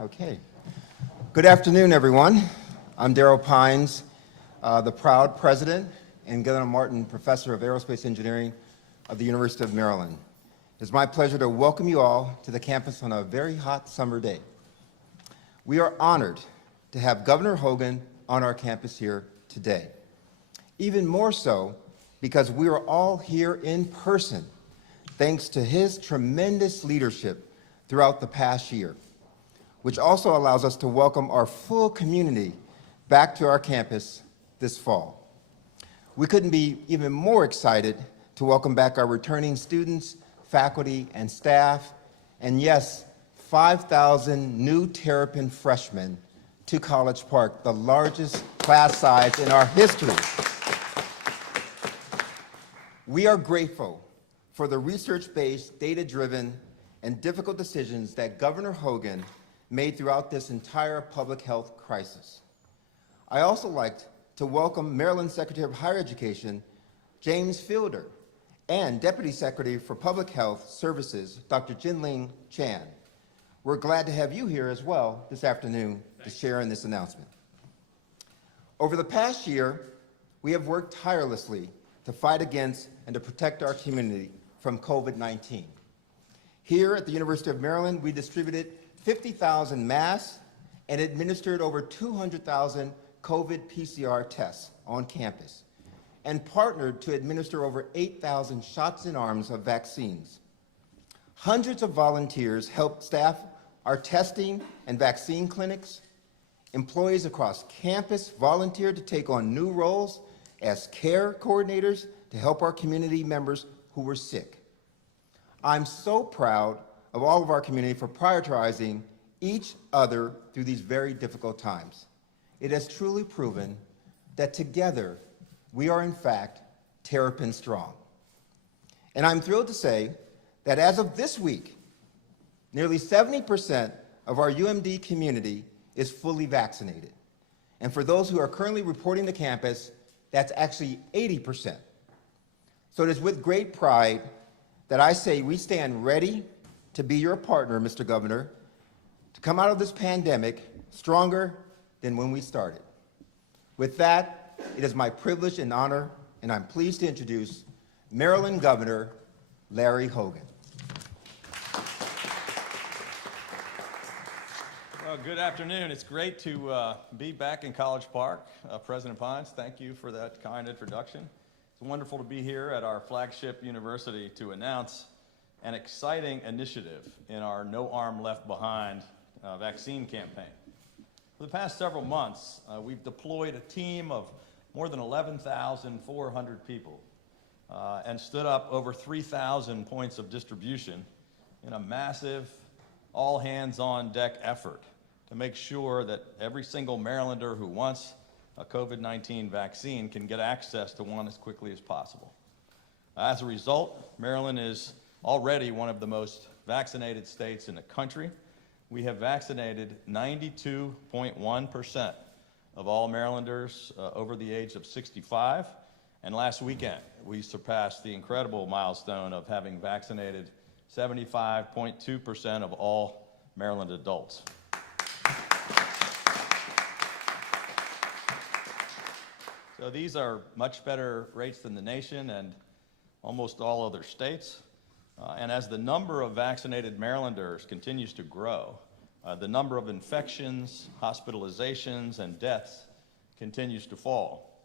Okay. Good afternoon, everyone. I'm Darrell Pines, the proud president and Glenn Martin Professor of Aerospace Engineering of the University of Maryland. It's my pleasure to welcome you all to the campus on a very hot summer day. We are honored to have Governor Hogan on our campus here today. Even more so because we are all here in person thanks to his tremendous leadership throughout the past year, which also allows us to welcome our full community back to our campus this fall. We couldn't be even more excited to welcome back our returning students, faculty, and staff, and yes, 5,000 new Terrapin freshmen to College Park, the largest class size in our history. We are grateful for the research-based, data-driven, and difficult decisions that Governor Hogan made throughout this entire public health crisis. I also like to welcome Maryland Secretary of Higher Education, James Fielder, and Deputy Secretary for Public Health Services, Dr. Jinling Chan. We're glad to have you here as well this afternoon to share in this announcement. Over the past year, we have worked tirelessly to fight against and to protect our community from COVID-19. Here at the University of Maryland, we distributed 50,000 masks and administered over 200,000 COVID PCR tests on campus, and partnered to administer over 8,000 shots in arms of vaccines. Hundreds of volunteers helped staff our testing and vaccine clinics. Employees across campus volunteered to take on new roles as care coordinators to help our community members who were sick. I'm so proud of all of our community for prioritizing each other through these very difficult times. It has truly proven that together we are in fact Terrapin strong. And I'm thrilled to say that as of this week, nearly 70% of our UMD community is fully vaccinated. And for those who are currently reporting to campus, that's actually 80%. So it is with great pride that I say we stand ready to be your partner, Mr. Governor, to come out of this pandemic stronger than when we started. With that, it is my privilege and honor, and I'm pleased to introduce Maryland Governor Larry Hogan. Well, good afternoon. It's great to be back in College Park. President Pines, thank you for that kind introduction. It's wonderful to be here at our flagship university to announce an exciting initiative in our No Arm Left Behind vaccine campaign. For the past several months, we've deployed a team of more than 11,400 people and stood up over 3,000 points of distribution in a massive, all-hands-on-deck effort to make sure that every single Marylander who wants a COVID-19 vaccine can get access to one as quickly as possible. As a result, Maryland is already one of the most vaccinated states in the country. We have vaccinated 92.1% of all Marylanders over the age of 65, and last weekend we surpassed the incredible milestone of having vaccinated 75.2% of all Maryland adults. So these are much better rates than the nation and almost all other states. And as the number of vaccinated Marylanders continues to grow, the number of infections, hospitalizations, and deaths continues to fall.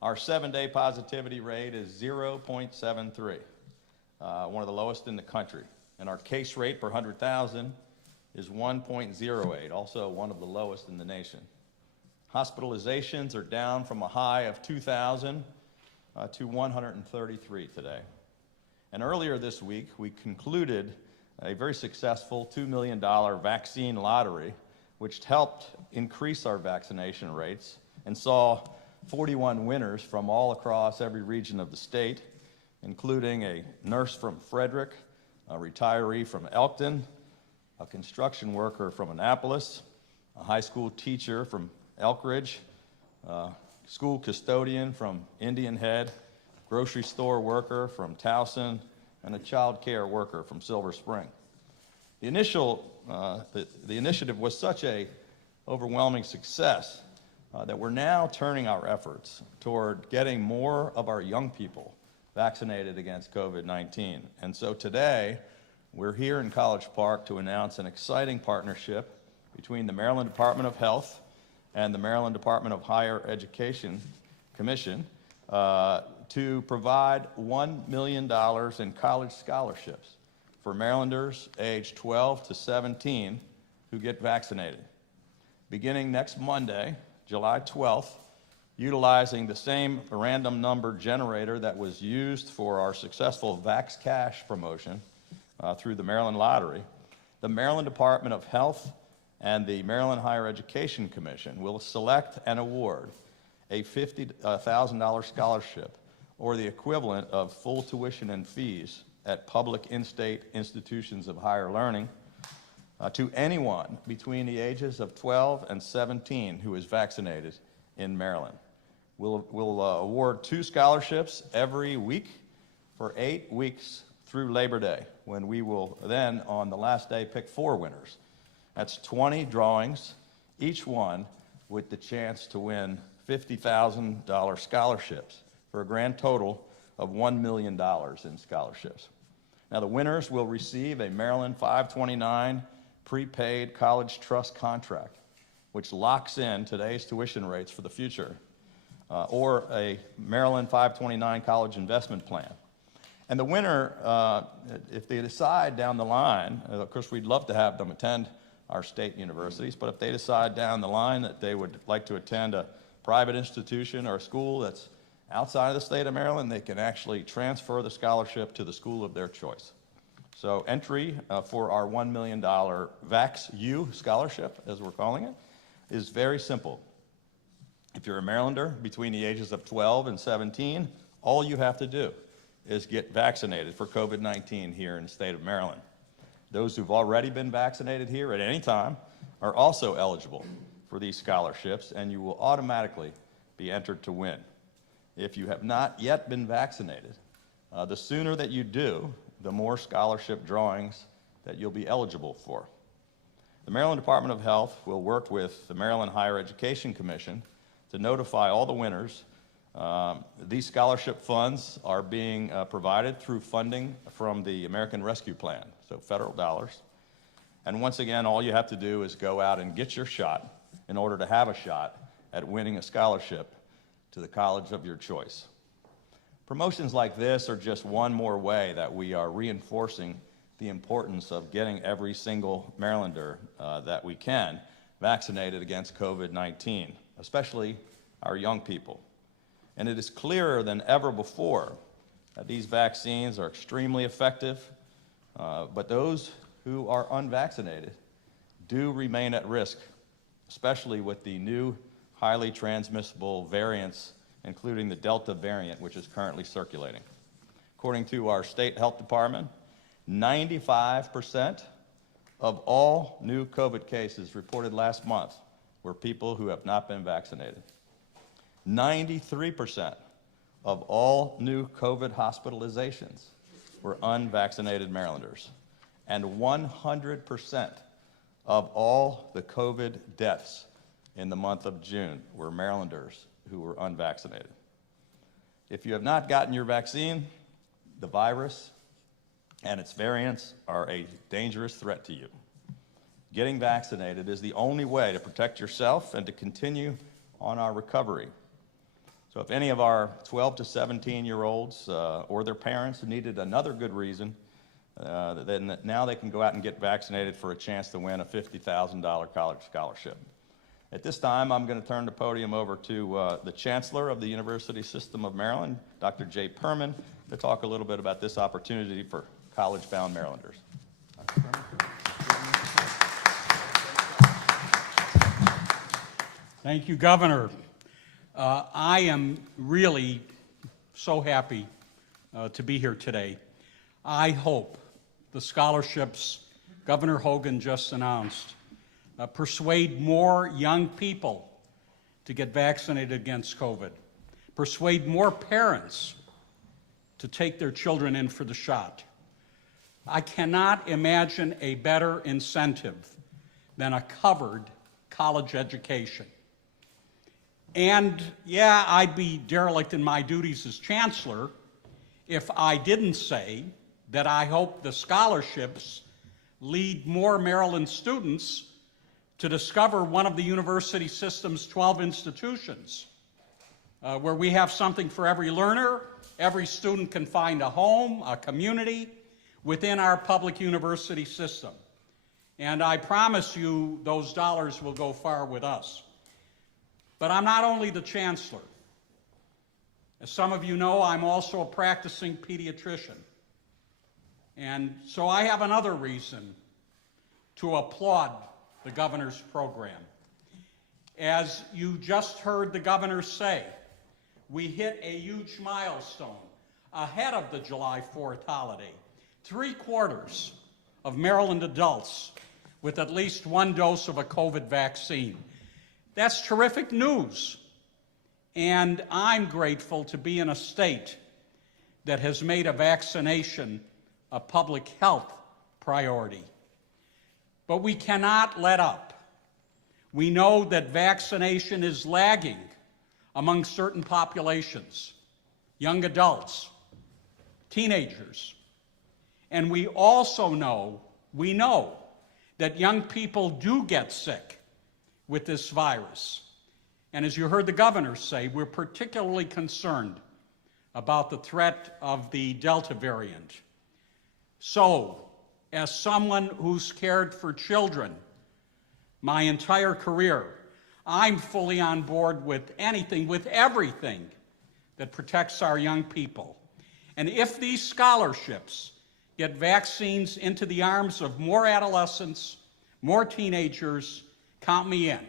Our 7-day positivity rate is 0.73, one of the lowest in the country. And our case rate per 100,000 is 1.08, also one of the lowest in the nation. Hospitalizations are down from a high of 2,000 to 133 today. And earlier this week, we concluded a very successful $2 million vaccine lottery, which helped increase our vaccination rates and saw 41 winners from all across every region of the state, including a nurse from Frederick, a retiree from Elkton, a construction worker from Annapolis, a high school teacher from Elkridge, school custodian from Indian Head, grocery store worker from Towson, and a child care worker from Silver Spring. The initiative was such a overwhelming success that we're now turning our efforts toward getting more of our young people vaccinated against COVID-19. And so today, we're here in College Park to announce an exciting partnership between the Maryland Department of Health and the Maryland Department of Higher Education Commission to provide $1 million in college scholarships for Marylanders aged 12 to 17 who get vaccinated. Beginning next Monday, July 12th, utilizing the same random number generator that was used for our successful Vax Cash promotion through the Maryland Lottery, the Maryland Department of Health and the Maryland Higher Education Commission will select and award a $50,000 scholarship or the equivalent of full tuition and fees at public in-state institutions of higher learning to anyone between the ages of 12 and 17 who is vaccinated in Maryland. We'll award 2 scholarships every week for 8 weeks through Labor Day, when we will then, on the last day, pick 4 winners. That's 20 drawings, each one with the chance to win $50,000 scholarships for a grand total of $1 million in scholarships. Now, the winners will receive a Maryland 529 prepaid college trust contract, which locks in today's tuition rates for the future, or a Maryland 529 college investment plan. And the winner, if they decide down the line, of course we'd love to have them attend our state universities, but if they decide down the line that they would like to attend a private institution or a school that's outside of the state of Maryland, they can actually transfer the scholarship to the school of their choice. So entry for our $1 million VaxU scholarship, as we're calling it, is very simple. If you're a Marylander between the ages of 12 and 17, all you have to do is get vaccinated for COVID-19 here in the state of Maryland. Those who've already been vaccinated here at any time are also eligible for these scholarships, and you will automatically be entered to win. If you have not yet been vaccinated, the sooner that you do, the more scholarship drawings that you'll be eligible for. The Maryland Department of Health will work with the Maryland Higher Education Commission to notify all the winners. These scholarship funds are being provided through funding from the American Rescue Plan, so federal dollars. And once again, all you have to do is go out and get your shot in order to have a shot at winning a scholarship to the college of your choice. Promotions like this are just one more way that we are reinforcing the importance of getting every single Marylander that we can vaccinated against COVID-19, especially our young people. And it is clearer than ever before that these vaccines are extremely effective, but those who are unvaccinated do remain at risk, especially with the new highly transmissible variants, including the Delta variant, which is currently circulating. According to our state health department, 95% of all new COVID cases reported last month were people who have not been vaccinated. 93% of all new COVID hospitalizations were unvaccinated Marylanders. And 100% of all the COVID deaths in the month of June were Marylanders who were unvaccinated. If you have not gotten your vaccine, the virus and its variants are a dangerous threat to you. Getting vaccinated is the only way to protect yourself and to continue on our recovery. So if any of our 12 to 17-year-olds or their parents needed another good reason, then now they can go out and get vaccinated for a chance to win a $50,000 college scholarship. At this time, I'm going to turn the podium over to the Chancellor of the University System of Maryland, Dr. Jay Perman, to talk a little bit about this opportunity for college-bound Marylanders. Thank you, Governor. I am really so happy to be here today. I hope the scholarships Governor Hogan just announced persuade more young people to get vaccinated against COVID, persuade more parents to take their children in for the shot, I cannot imagine a better incentive than a covered college education. And yeah, I'd be derelict in my duties as chancellor if I didn't say that I hope the scholarships lead more Maryland students to discover one of the university system's 12 institutions, where we have something for every learner. Every student can find a home, a community within our public university system. And I promise you those dollars will go far with us. But I'm not only the chancellor. As some of you know, I'm also a practicing pediatrician. And so I have another reason to applaud the governor's program. As you just heard the governor say, we hit a huge milestone ahead of the July 4th holiday. 3/4 of Maryland adults with at least one dose of a COVID vaccine. That's terrific news. And I'm grateful to be in a state that has made a vaccination a public health priority. But we cannot let up. We know that vaccination is lagging among certain populations, young adults, teenagers. And we also know that young people do get sick with this virus. And as you heard the governor say, we're particularly concerned about the threat of the Delta variant. So, as someone who's cared for children my entire career, I'm fully on board with everything that protects our young people. And if these scholarships get vaccines into the arms of more adolescents, more teenagers, count me in.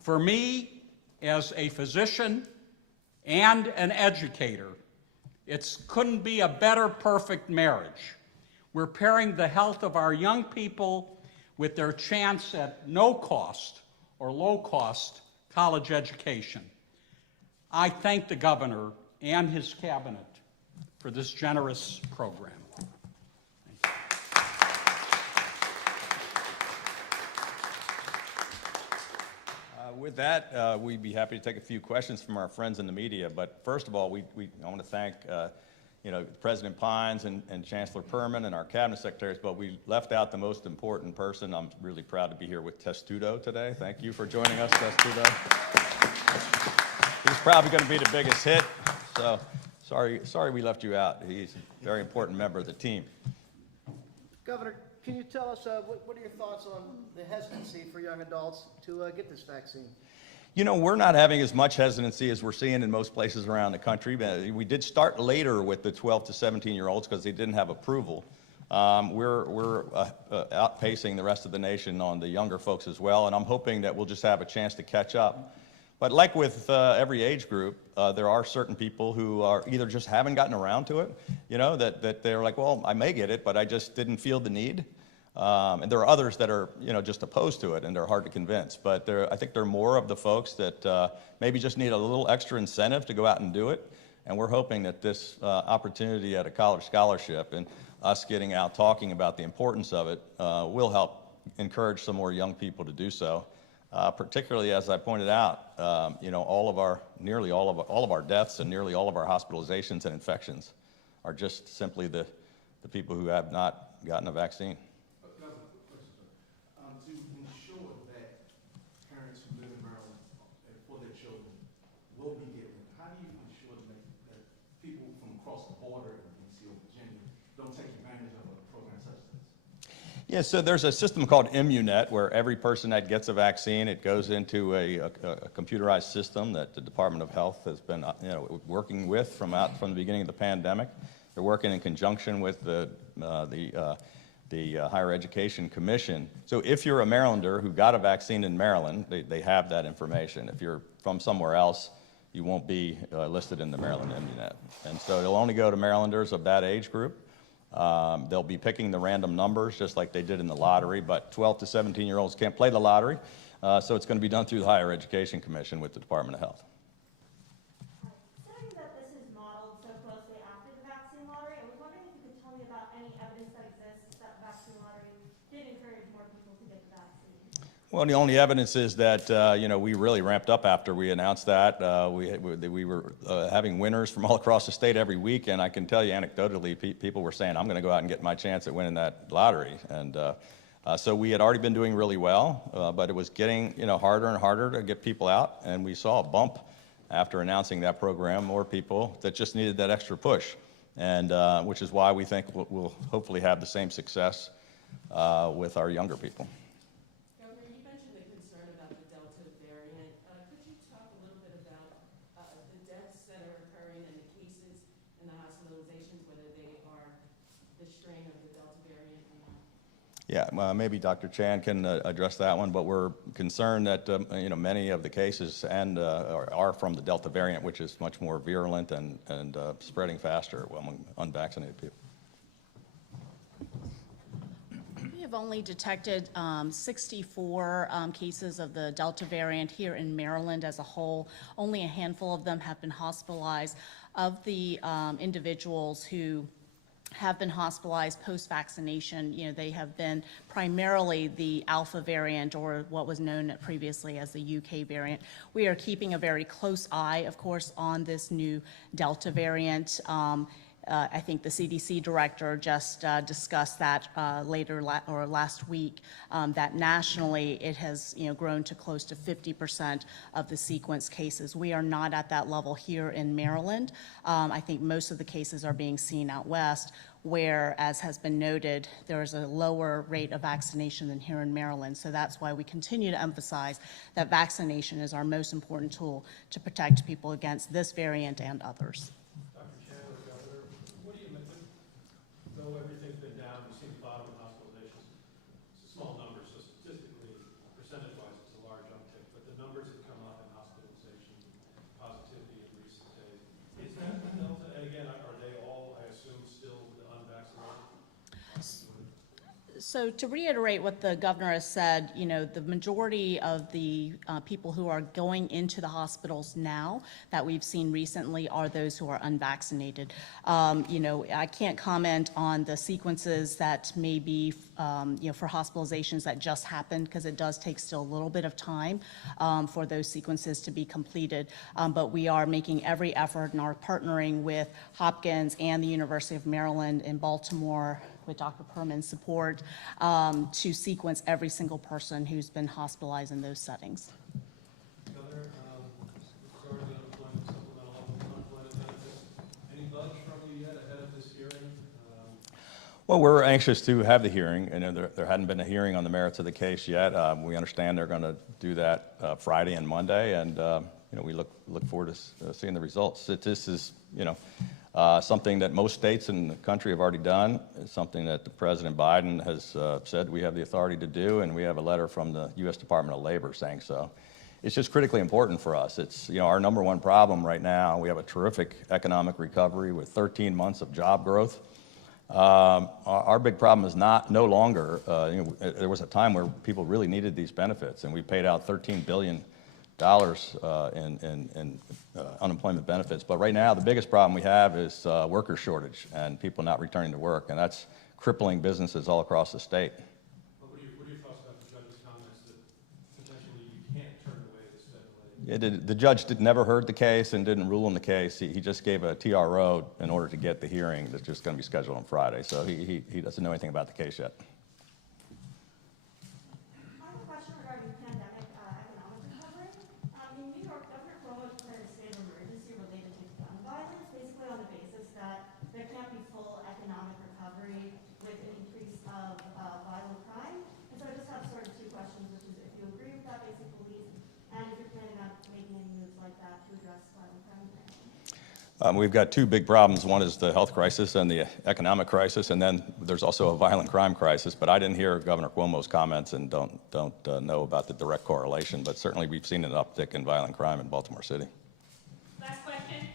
For me, as a physician and an educator, it couldn't be a better perfect marriage. We're pairing the health of our young people with their chance at no cost or low-cost college education. I thank the governor and his cabinet for this generous program. With that, we'd be happy to take a few questions from our friends in the media. But first of all, I want to thank President Pines and Chancellor Perman and our cabinet secretaries, but we left out the most important person. I'm really proud to be here with Testudo today. Thank you for joining us, Testudo. He's probably going to be the biggest hit, so sorry we left you out. He's a very important member of the team. Governor, can you tell us what are your thoughts on the hesitancy for young adults to get this vaccine? You know, we're not having as much hesitancy as we're seeing in most places around the country. We did start later with the 12 to 17-year-olds because they didn't have approval. We're outpacing the rest of the nation on the younger folks as well, and I'm hoping that we'll just have a chance to catch up. But like with every age group, there are certain people who are either just haven't gotten around to it, that they're like, well, I may get it, but I just didn't feel the need. And there are others that are, just opposed to it, and they're hard to convince. But I think there are more of the folks that maybe just need a little extra incentive to go out and do it. And we're hoping that this opportunity at a college scholarship and us getting out talking about the importance of it will help encourage some more young people to do so. Particularly, as I pointed out, nearly all of our deaths and nearly all of our hospitalizations and infections are just simply the people who have not gotten a vaccine. To ensure that parents who live in Maryland for their children will be getting it, how do you ensure that people from across the border in D.C. or Virginia don't take advantage of a program such as this? Yeah, so there's a system called ImmuNet where every person that gets a vaccine, it goes into a computerized system that the Department of Health has been working with from the beginning of the pandemic. They're working in conjunction with the Higher Education Commission. So if you're a Marylander who got a vaccine in Maryland, they have that information. If you're from somewhere else, you won't be listed in the Maryland ImmuNet. And so it'll only go to Marylanders of that age group. They'll be picking the random numbers just like they did in the lottery, but 12 to 17-year-olds can't play the lottery. So it's going to be done through the Higher Education Commission with the Department of Health. Considering that this is modeled so closely after the vaccine lottery, I was wondering if you could tell me about any evidence that Well, the only evidence is that, we really ramped up after we announced that. We were having winners from all across the state every week, and I can tell you anecdotally, people were saying, I'm going to go out and get my chance at winning that lottery. And so we had already been doing really well, but it was getting, harder and harder to get people out, and we saw a bump after announcing that program, more people that just needed that extra push, and which is why we think we'll hopefully have the same success with our younger people. Governor, you mentioned the concern about the Delta variant. Could you talk a little bit about the deaths that are occurring and the cases and the hospitalizations, whether they are the strain of the Delta variant or not? Yeah, maybe Dr. Chan can address that one, but we're concerned that many of the cases are from the Delta variant, which is much more virulent and spreading faster among unvaccinated people. We have only detected 64 cases of the Delta variant here in Maryland as a whole. Only a handful of them have been hospitalized. Of the individuals who have been hospitalized post-vaccination, they have been primarily the Alpha variant, or what was known previously as the UK variant. We are keeping a very close eye, of course, on this new Delta variant. I think the CDC director just discussed that last week, that nationally it has grown to close to 50% of the sequence cases. We are not at that level here in Maryland. I think most of the cases are being seen out west, where, as has been noted, there is a lower rate of vaccination than here in Maryland. So that's why we continue to emphasize that vaccination is our most important tool to protect people against this variant and others. Though everything's been down, we've seen the bottom of hospitalizations. It's a small number, so statistically, percentage-wise, it's a large uptick. But the numbers have come up in hospitalization, positivity in recent days. Is that the Delta? And again, are they all, I assume, still the unvaccinated? So to reiterate what the governor has said, the majority of the people who are going into the hospitals now that we've seen recently are those who are unvaccinated. I can't comment on the sequences that may be, for hospitalizations that just happened, because it does take still a little bit of time for those sequences to be completed. But we are making every effort and are partnering with Hopkins and the University of Maryland in Baltimore with Dr. Perman's support to sequence every single person who's been hospitalized in those settings. Governor, regarding the unemployment, supplemental unemployment benefits, any budge from you yet ahead of this hearing? Well, we're anxious to have the hearing, and there hadn't been a hearing on the merits of the case yet. We understand they're going to do that Friday and Monday, and we look forward to seeing the results. This is, something that most states in the country have already done. It's something that President Biden has said we have the authority to do, and we have a letter from the U.S. Department of Labor saying so. It's just critically important for us. It's our number one problem right now. We have a terrific economic recovery with 13 months of job growth. Our big problem is no longer, there was a time where people really needed these benefits, and we paid out $13 billion in unemployment benefits. But right now, the biggest problem we have is worker shortage and people not returning to work, and that's crippling businesses all across the state. But what are your thoughts about the judge's comments that potentially you can't turn away this federal aid? The judge never heard the case and didn't rule on the case. He just gave a TRO in order to get the hearing that's just going to be scheduled on Friday. So he doesn't know anything about the case yet. I have a question regarding pandemic economic recovery. In New York, Governor Cuomo declared a state of emergency related to gun violence, basically on the basis that there can't be full economic recovery with an increase of violent crime. And so I just have sort of two questions, which is if you agree with that basic belief, and if you're planning on making any moves like that to address violent crime. We've got two big problems. One is the health crisis and the economic crisis, and then there's also a violent crime crisis. But I didn't hear Governor Cuomo's comments and don't know about the direct correlation. But certainly we've seen an uptick in violent crime in Baltimore City. Last question.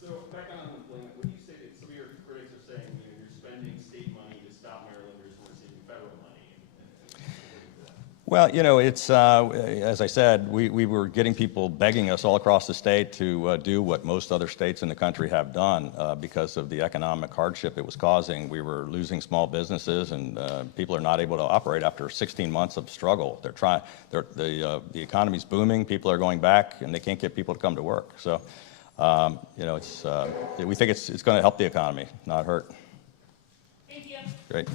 So back on unemployment, what do you say that some of your critics are saying you're spending state money to stop Marylanders who are receiving federal money? Well, you know, it's, as I said, we were getting people begging us all across the state to do what most other states in the country have done because of the economic hardship it was causing. We were losing small businesses, and people are not able to operate after 16 months of struggle. The economy's booming, people are going back, and they can't get people to come to work. So, you know, we think it's going to help the economy, not hurt. Thank you. Great.